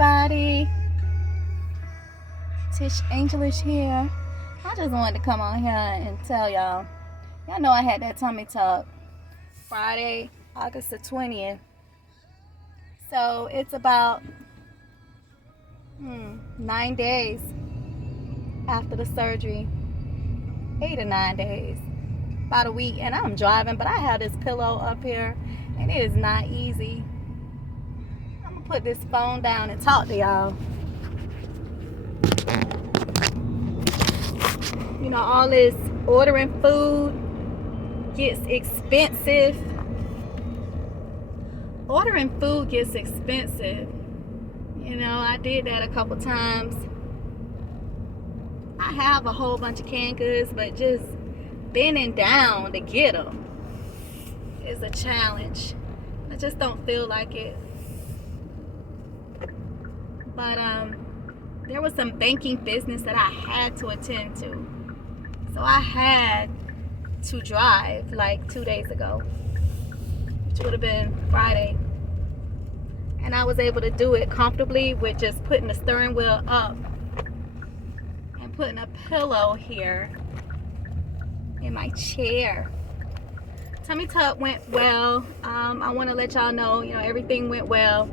everybody. Tish Angelish here. I just wanted to come on here and tell y'all. Y'all know I had that tummy tuck Friday, August the 20th. So it's about 9 days after the surgery. 8 or 9 days. About a week. And I'm driving, but I have this pillow up here. And it is not easy. I'm going to put this phone down and talk to y'all. You know, all this ordering food gets expensive. Ordering food gets expensive. You know, I did that a couple times. I have a whole bunch of canned goods, but just bending down to get them is a challenge. I just don't feel like it. But there was some banking business that I had to attend to. So I had to drive like 2 days ago, which would have been Friday. And I was able to do it comfortably with just putting the steering wheel up and putting a pillow here in my chair. Tummy tuck went well. I want to let y'all know, everything went well.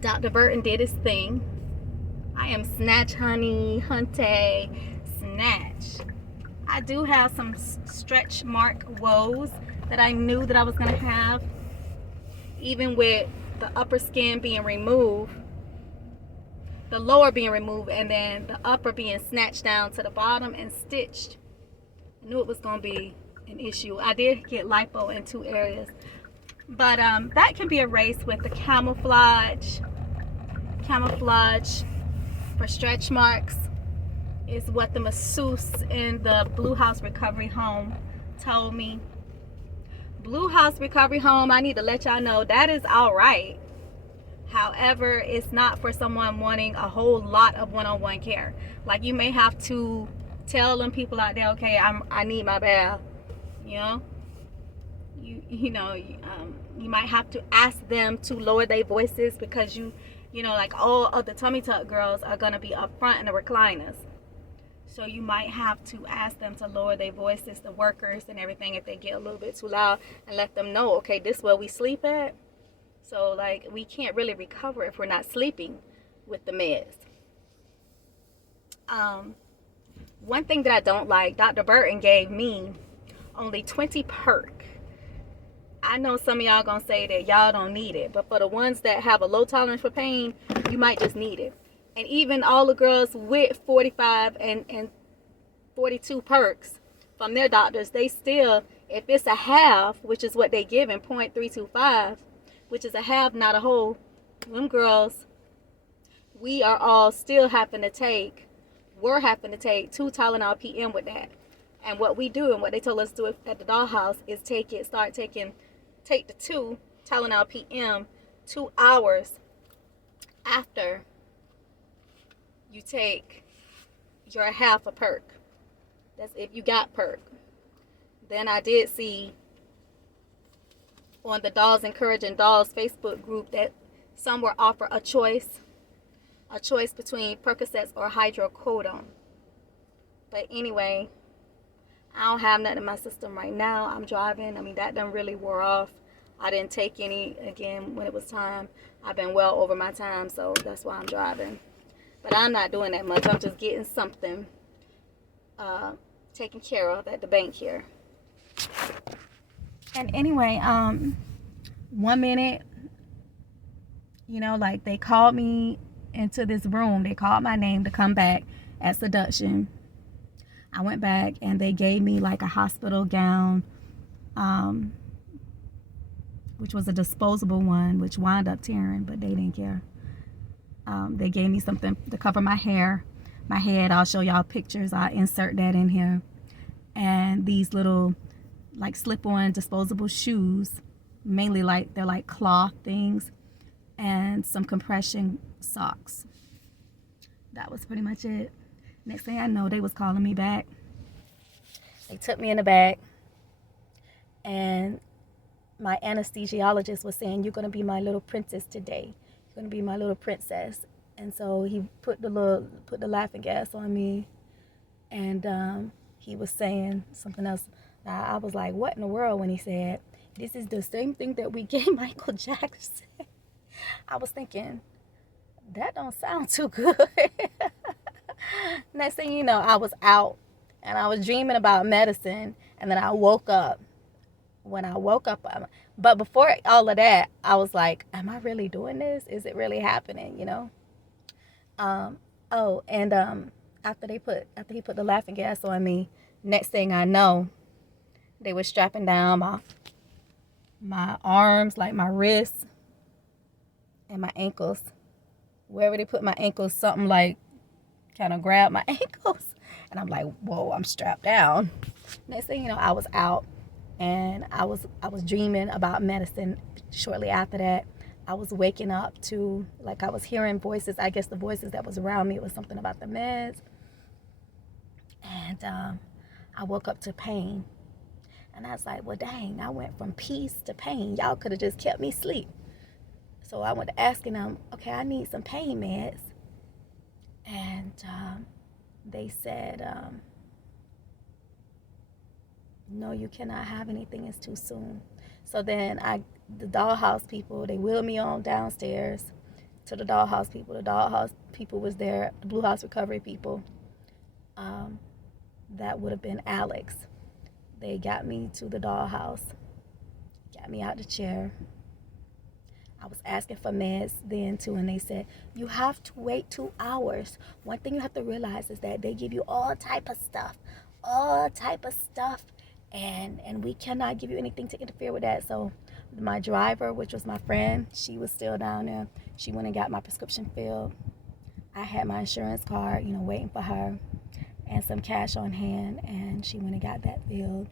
Dr. Burton did his thing. I am snatch, honey, hunty, snatch. I do have some stretch mark woes that I knew that I was going to have. Even with the upper skin being removed, the lower being removed, and then the upper being snatched down to the bottom and stitched. I knew it was going to be an issue. I did get lipo in 2 areas. But that can be erased with the camouflage. Camouflage for stretch marks is what the masseuse in the Blue House Recovery Home told me. Blue House Recovery Home, I need to let y'all know that is all right. However, it's not for someone wanting a whole lot of one-on-one care. Like, you may have to tell them people out there, okay, I need my bath. You might have to ask them to lower their voices because like all of the tummy tuck girls are gonna be up front in the recliners. So you might have to ask them to lower their voices, the workers and everything, if they get a little bit too loud, and let them know, okay, this is where we sleep at. So like, we can't really recover if we're not sleeping with the meds. One thing that I don't like, Dr. Burton gave me only 20 perk. I know some of y'all gonna say that y'all don't need it, but for the ones that have a low tolerance for pain, you might just need it. And even all the girls with 45 and 42 perks from their doctors, they still, if it's a half, which is what they give in 0.325, which is a half, not a whole, them girls, we are all still having to take 2 Tylenol PM with that. And what we do, and what they told us to do at the dollhouse, is take the 2 Tylenol PM 2 hours after you take your half a perk. That's if you got perk. Then I did see on the Dolls Encouraging Dolls Facebook group that some were offered a choice between Percocets or hydrocodone. But anyway, I don't have nothing in my system right now. I'm driving. That done really wore off. I didn't take any again when it was time. I've been well over my time, so that's why I'm driving. But I'm not doing that much. I'm just getting something taken care of at the bank here. And anyway, 1 minute, like they called me into this room. They called my name to come back at seduction. I went back and they gave me like a hospital gown, which was a disposable one, which wound up tearing, but they didn't care. They gave me something to cover my hair, my head. I'll show y'all pictures. I'll insert that in here. And these little like slip-on disposable shoes, mainly they're like cloth things, and some compression socks. That was pretty much it. Next thing I know, they was calling me back. They took me in the back, and my anesthesiologist was saying, "You're going to be my little princess today. gonna be my little princess. And so he put the laughing gas on me, and he was saying something else. Now I was like, what in the world, when he said, this is the same thing that we gave Michael Jackson. I was thinking, that don't sound too good. Next thing you know, I was out and I was dreaming about medicine, and then I woke up. When I woke up, but before all of that, I was like, am I really doing this? Is it really happening, you know? Oh, and after he put the laughing gas on me, next thing I know, they were strapping down my arms, like my wrists and my ankles. Wherever they put my ankles, something like kind of grabbed my ankles, and I'm like, whoa, I'm strapped down. Next thing you know, I was out, and I was dreaming about medicine. Shortly after that, I was waking up to, like, I was hearing voices. I guess the voices that was around me, it was something about the meds. And I woke up to pain. And I was like, well, dang, I went from peace to pain. Y'all could have just kept me asleep. So I went to asking them, okay, I need some pain meds. And they said, no, you cannot have anything. It's too soon. So then the dollhouse people, they wheeled me on downstairs to the dollhouse people. The dollhouse people was there, the Blue House Recovery people. That would have been Alex. They got me to the dollhouse, got me out the chair. I was asking for meds then too, and they said, you have to wait 2 hours. One thing you have to realize is that they give you all type of stuff, and we cannot give you anything to interfere with that. So my driver, which was my friend, she was still down there. She went and got my prescription filled. I had my insurance card, waiting for her, and some cash on hand, and she went and got that filled.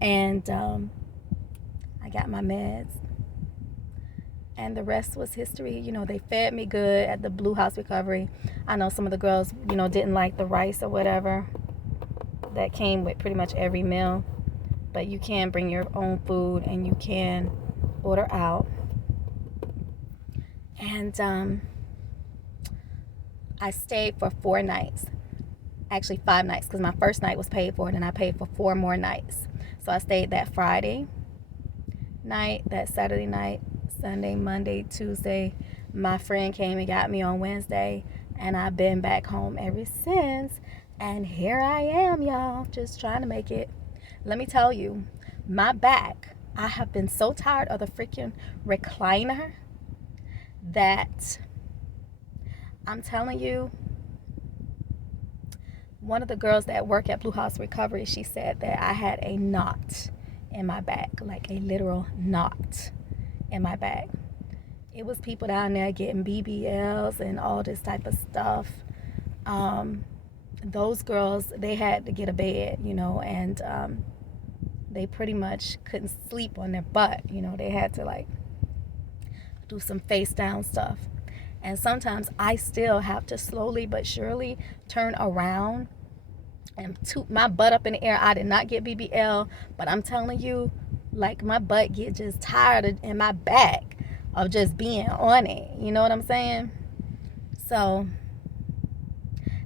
And I got my meds, and the rest was history. They fed me good at the Blue House Recovery. I know some of the girls, didn't like the rice or whatever that came with pretty much every meal, but you can bring your own food and you can order out. And I stayed for 4 nights, actually 5 nights, because my first night was paid for, and I paid for 4 more nights. So I stayed that Friday night, that Saturday night, Sunday, Monday, Tuesday. My friend came and got me on Wednesday, and I've been back home ever since. And here I am, y'all, just trying to make it. Let me tell you, my back, I have been so tired of the freaking recliner that I'm telling you, one of the girls that work at Blue House Recovery, she said that I had a knot in my back, like a literal knot in my back. It was people down there getting BBLs and all this type of stuff. Those girls, they had to get a bed, and they pretty much couldn't sleep on their butt. They had to like do some face down stuff. And sometimes I still have to slowly but surely turn around and toot my butt up in the air. I did not get BBL, but I'm telling you, like, my butt get just tired in my back of just being on it. You know what I'm saying? So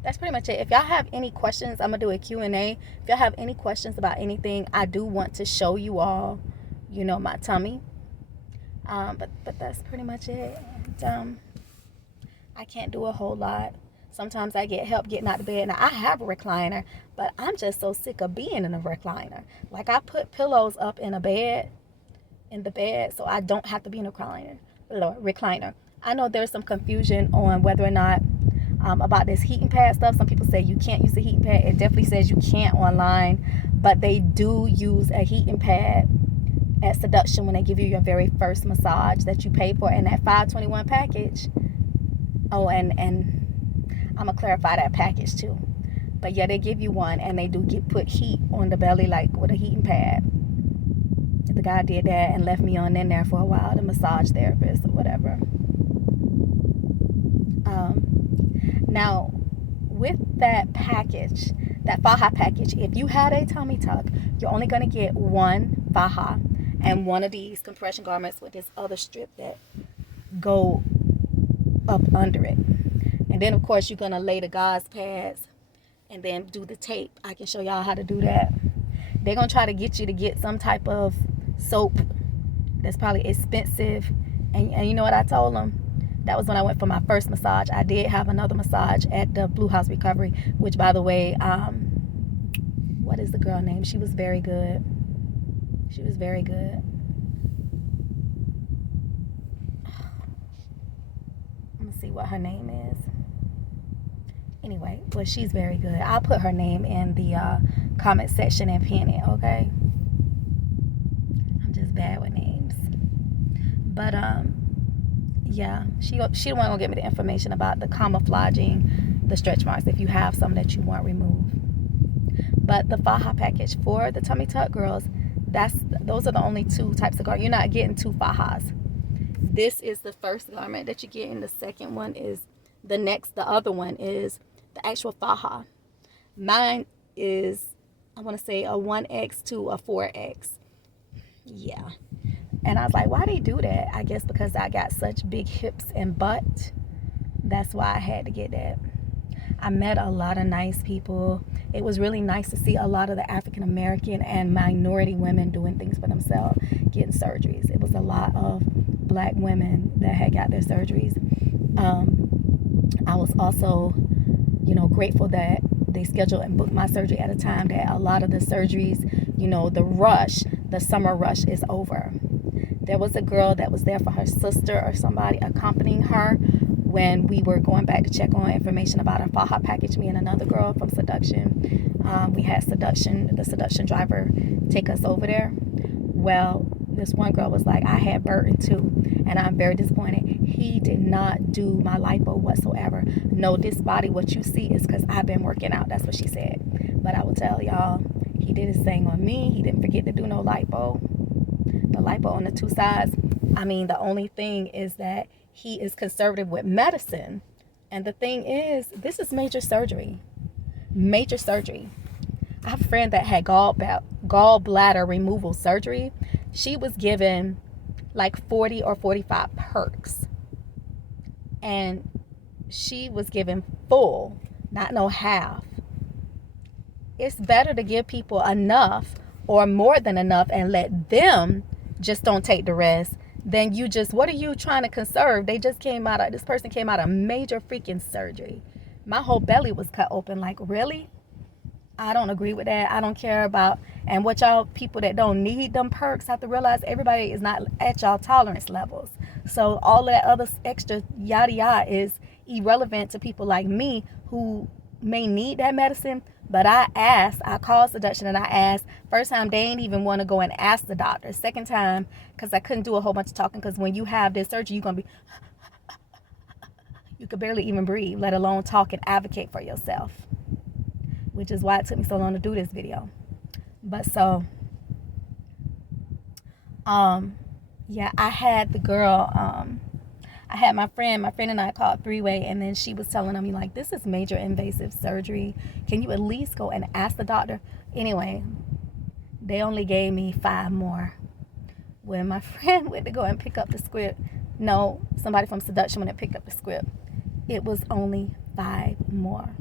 that's pretty much it. If y'all have any questions, I'm gonna do a Q&A. If y'all have any questions about anything, I do want to show you all, my tummy. But that's pretty much it. And, I can't do a whole lot. Sometimes I get help getting out of bed. Now, I have a recliner, but I'm just so sick of being in a recliner. Like, I put pillows up in the bed, so I don't have to be in a recliner. I know there's some confusion on whether or not about this heating pad stuff. Some people say you can't use a heating pad. It definitely says you can't online, but they do use a heating pad at Seduction when they give you your very first massage that you pay for in that $521 package. Oh, and I'm gonna clarify that package too. But yeah, they give you one, and they do put heat on the belly, like with a heating pad. The guy did that and left me on in there for a while, the massage therapist or whatever. Now, with that package, that Faja package, if you had a tummy tuck, you're only gonna get one Faja and one of these compression garments with this other strip that go up under it. And then of course you're gonna lay the gauze pads and then do the tape. I can show y'all how to do that. They're gonna try to get you to get some type of soap that's probably expensive. And you know what I told them? That was when I went for my first massage. I did have another massage at the Blue House Recovery, which, by the way, what is the girl name? She was very good. She was very good. Let me see what her name is. Anyway, well, she's very good. I'll put her name in the comment section and pin it, okay? I'm just bad with names. But, yeah, she the one gonna give me the information about the camouflaging the stretch marks if you have some that you want removed. But the faja package for the tummy tuck girls, those are the only two types of garment. You're not getting two fajas. This is the first garment that you get, and the second one is the other one is the actual faja. Mine is, I want to say, a 1X to a 4X. Yeah. And I was like, why they do that? I guess because I got such big hips and butt. That's why I had to get that. I met a lot of nice people. It was really nice to see a lot of the African American and minority women doing things for themselves, getting surgeries. It was a lot of black women that had got their surgeries. I was also, grateful that they scheduled and booked my surgery at a time that a lot of the surgeries, the summer rush is over. There was a girl that was there for her sister or somebody accompanying her when we were going back to check on information about our faja package, me and another girl from Seduction. We had the seduction driver take us over there. Well, this one girl was like, I had Burton too, and I'm very disappointed. He did not do my lipo whatsoever. No, this body, what you see is because I've been working out. That's what she said. But I will tell y'all, he did his thing on me. He didn't forget to do no lipo. The lipo on the two sides. I mean, the only thing is that he is conservative with medicine. And the thing is, this is major surgery. Major surgery. I have a friend that had gallbladder removal surgery. She was given like 40 or 45 perks. And she was given full, not no half. It's better to give people enough or more than enough and let them just don't take the rest. Then what are you trying to conserve? This person came out of major freaking surgery. My whole belly was cut open. Like, really? I don't agree with that. I don't care about, and what y'all people that don't need them perks have to realize everybody is not at y'all tolerance levels. So all of that other extra yada yada is irrelevant to people like me who may need that medicine. But I called Seduction and I asked. First time, they ain't even want to go and ask the doctor. Second time, because I couldn't do a whole bunch of talking, because when you have this surgery, you're going to be, you could barely even breathe, let alone talk and advocate for yourself. Which is why it took me so long to do this video. But so, yeah, I had the girl, I had my friend and I called three-way, and then she was telling me, like, this is major invasive surgery. Can you at least go and ask the doctor? Anyway, they only gave me 5 more. When my friend went to go and pick up the script, no, somebody from Seduction went and picked up the script. It was only 5 more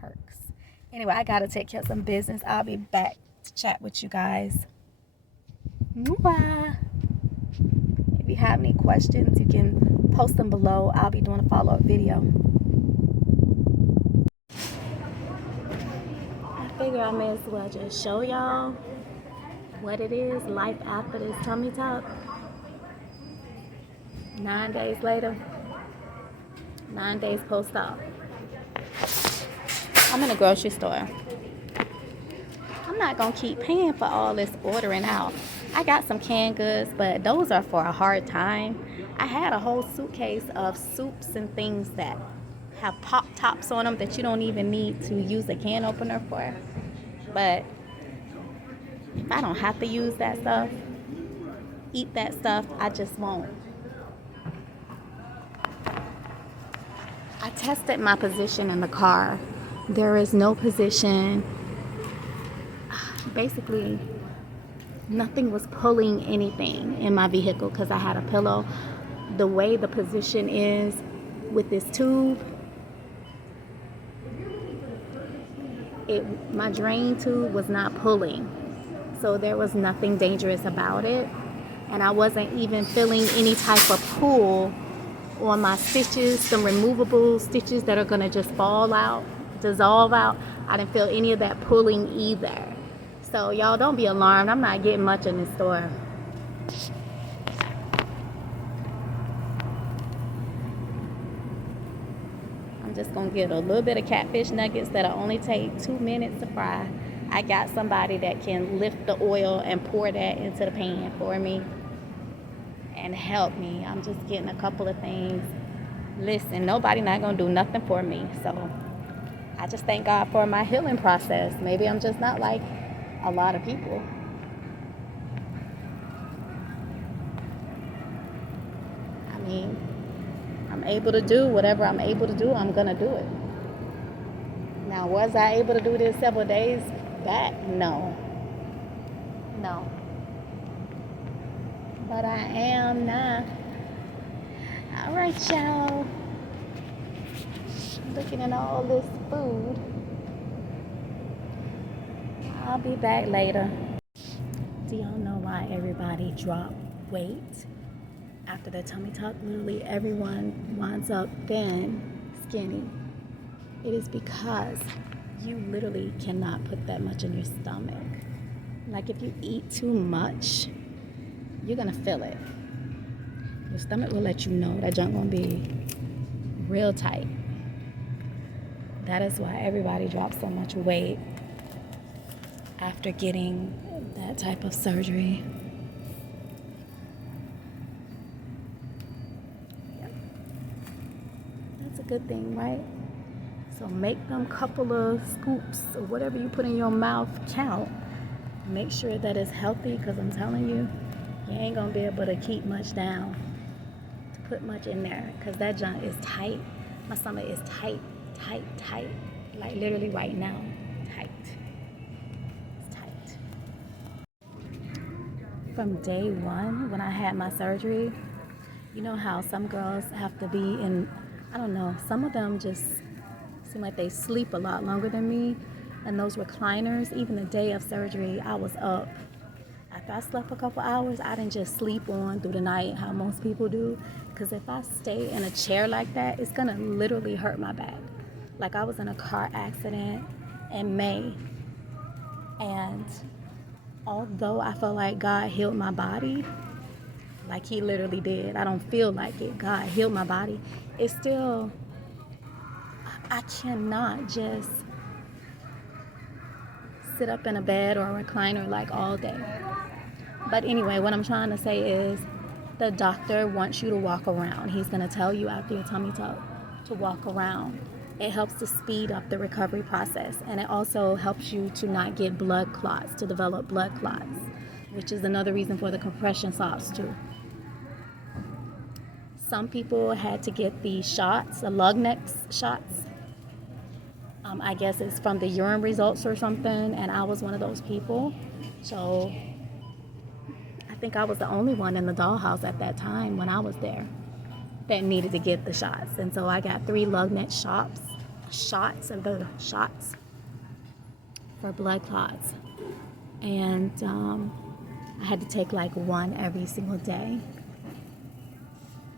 perks. Anyway, I got to take care of some business. I'll be back to chat with you guys. Mwah. If you have any questions, you can post them below. I'll be doing a follow-up video. I figure I may as well just show y'all what it is, life after this tummy tuck. 9 days later, 9 days post-op. I'm in a grocery store. I'm not gonna keep paying for all this ordering out. I got some canned goods, but those are for a hard time. I had a whole suitcase of soups and things that have pop tops on them that you don't even need to use a can opener for. But if I don't have to use that stuff, eat that stuff, I just won't. I tested my position in the car. There is no position. Basically, nothing was pulling anything in my vehicle because I had a pillow. The way the position is, with this tube, my drain tube was not pulling, so there was nothing dangerous about it, and I wasn't even feeling any type of pull on my stitches, some removable stitches that are gonna just fall out, dissolve out. I didn't feel any of that pulling either. So y'all don't be alarmed. I'm not getting much in this store. I'm just gonna get a little bit of catfish nuggets that'll only take 2 minutes to fry. I got somebody that can lift the oil and pour that into the pan for me and help me. I'm just getting a couple of things. Listen, nobody not gonna do nothing for me, so I just thank God for my healing process. Maybe I'm just not like a lot of people. I mean, I'm able to do whatever I'm able to do. I'm gonna do it. Now, was I able to do this several days back? No. But I am now. All right, y'all. Looking at all this food. I'll be back later. Do y'all know why everybody dropped weight after their tummy tuck? Literally everyone winds up thin, skinny. It is because you literally cannot put that much in your stomach. Like if you eat too much, you're gonna feel it. Your stomach will let you know that junk gonna be real tight. That is why everybody drops so much weight after getting that type of surgery. Yep. That's a good thing, right? So make them couple of scoops or whatever you put in your mouth count. Make sure that it's healthy, because I'm telling you, you ain't gonna be able to keep much down, to put much in there, because that junk is tight. My stomach is tight. Like literally right now, tight. It's tight. From day one, when I had my surgery, you know how some girls have to be in, I don't know, some of them just seem like they sleep a lot longer than me. And those recliners, even the day of surgery, I was up. After I slept a couple hours, I didn't just sleep on through the night how most people do. Because if I stay in a chair like that, it's gonna literally hurt my back. Like I was in a car accident in May. And although I felt like God healed my body, like he literally did, I don't feel like it, God healed my body, it's still, I cannot just sit up in a bed or a recliner like all day. But anyway, what I'm trying to say is the doctor wants you to walk around. He's going to tell you after your tummy tuck to walk around. It helps to speed up the recovery process, and it also helps you to not get blood clots, to develop blood clots, which is another reason for the compression socks too. Some people had to get the shots, the Lugnex shots. I guess it's from the urine results or something, and I was one of those people. So I think I was the only one in the dollhouse at that time when I was there that needed to get the shots. And so I got 3 Lugnex shots for blood clots. And I had to take like 1 every single day.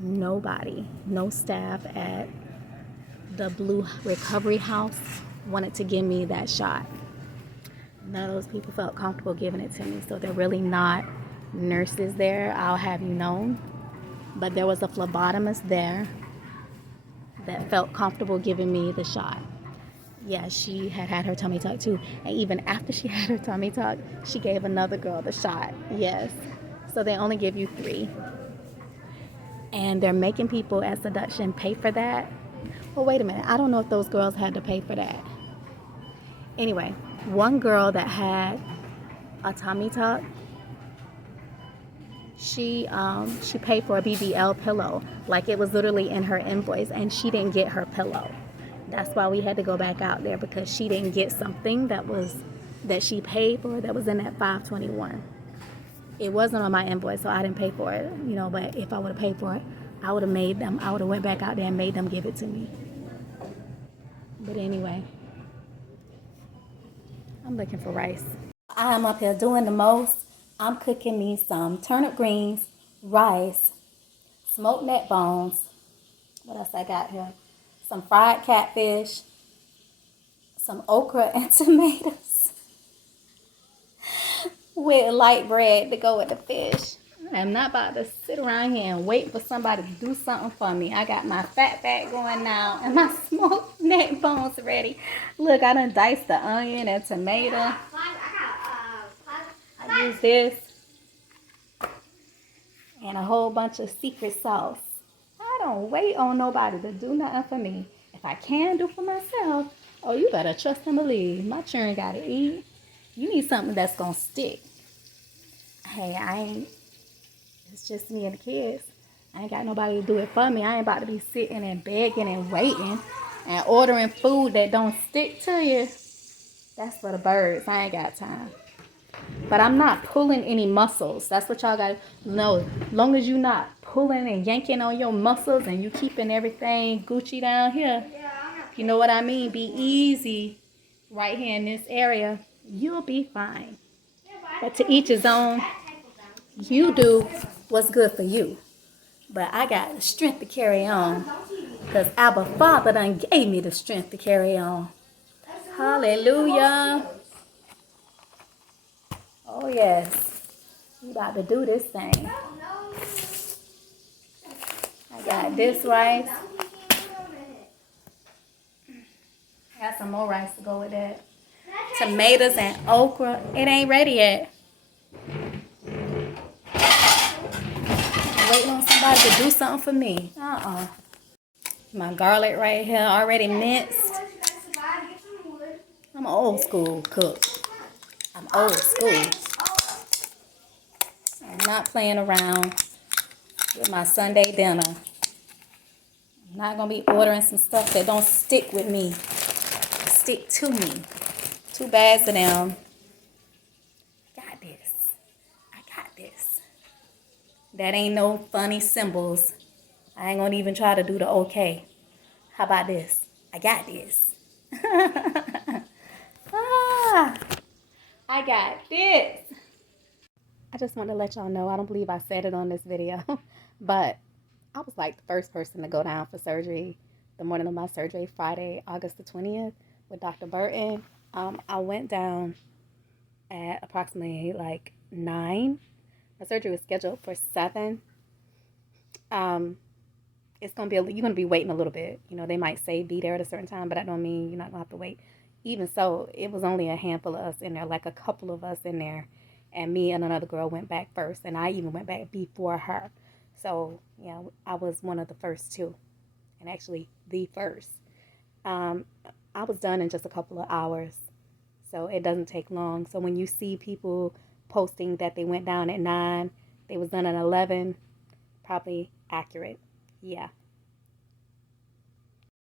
Nobody, no staff at the Blue Recovery House wanted to give me that shot. None of those people felt comfortable giving it to me, so they're really not nurses there, I'll have you known. But there was a phlebotomist there that felt comfortable giving me the shot. Yeah, she had her tummy tuck too, and even after she had her tummy tuck, she gave another girl the shot. Yes, so they only give you 3. And they're making people at Seduction pay for that. Well, wait a minute. I don't know if those girls had to pay for that. Anyway, one girl that had a tummy tuck, she paid for a BBL pillow. Like it was literally in her invoice, and she didn't get her pillow. That's why we had to go back out there, because she didn't get something that she paid for that was in that 521. It wasn't on my invoice, so I didn't pay for it, but if I would have paid for it, I would have made them. I would have went back out there and made them give it to me. But anyway, I'm looking for rice. I'm up here doing the most. I'm cooking me some turnip greens, rice, smoked neck bones. What else I got here? Some fried catfish, some okra and tomatoes with light bread to go with the fish. I'm not about to sit around here and wait for somebody to do something for me. I got my fat back going now and my smoked neck bones ready. Look, I done diced the onion and tomato. I use this and a whole bunch of secret sauce. I don't wait on nobody to do nothing for me. If I can do for myself, oh, you better trust and believe. My children gotta eat. You need something that's gonna stick. Hey, it's just me and the kids. I ain't got nobody to do it for me. I ain't about to be sitting and begging and waiting and ordering food that don't stick to you. That's for the birds. I ain't got time. But I'm not pulling any muscles. That's what y'all got to know. As long as you're not pulling and yanking on your muscles and you keeping everything Gucci down here, you know what I mean? Be easy right here in this area. You'll be fine. But to each his own. You do what's good for you. But I got the strength to carry on. Because Abba Father done gave me the strength to carry on. Hallelujah. Oh, yes. We about to do this thing. I got this rice. I got some more rice to go with that. Tomatoes and okra. It ain't ready yet. Waiting on somebody to do something for me. My garlic right here already minced. I'm an old school cook. I'm old school. I'm not playing around with my Sunday dinner. I'm not going to be ordering some stuff that don't stick with me. Stick to me. 2 bags of them. Got this. I got this. That ain't no funny symbols. I ain't going to even try to do the okay. How about this? I got this. I got this. I just want to let y'all know, I don't believe I said it on this video, but I was like the first person to go down for surgery the morning of my surgery, Friday, August the 20th, with Dr. Burton. I went down at approximately like 9. My surgery was scheduled for 7. It's gonna be you're gonna be waiting a little bit. You know, they might say be there at a certain time, but that don't mean you're not gonna have to wait. Even so, it was only a handful of us in there, like a couple of us in there, and me and another girl went back first, and I even went back before her. So yeah, I was one of the first 2, and actually the first. I was done in just a couple of hours, so it doesn't take long. So when you see people posting that they went down at 9, they was done at 11, probably accurate. Yeah.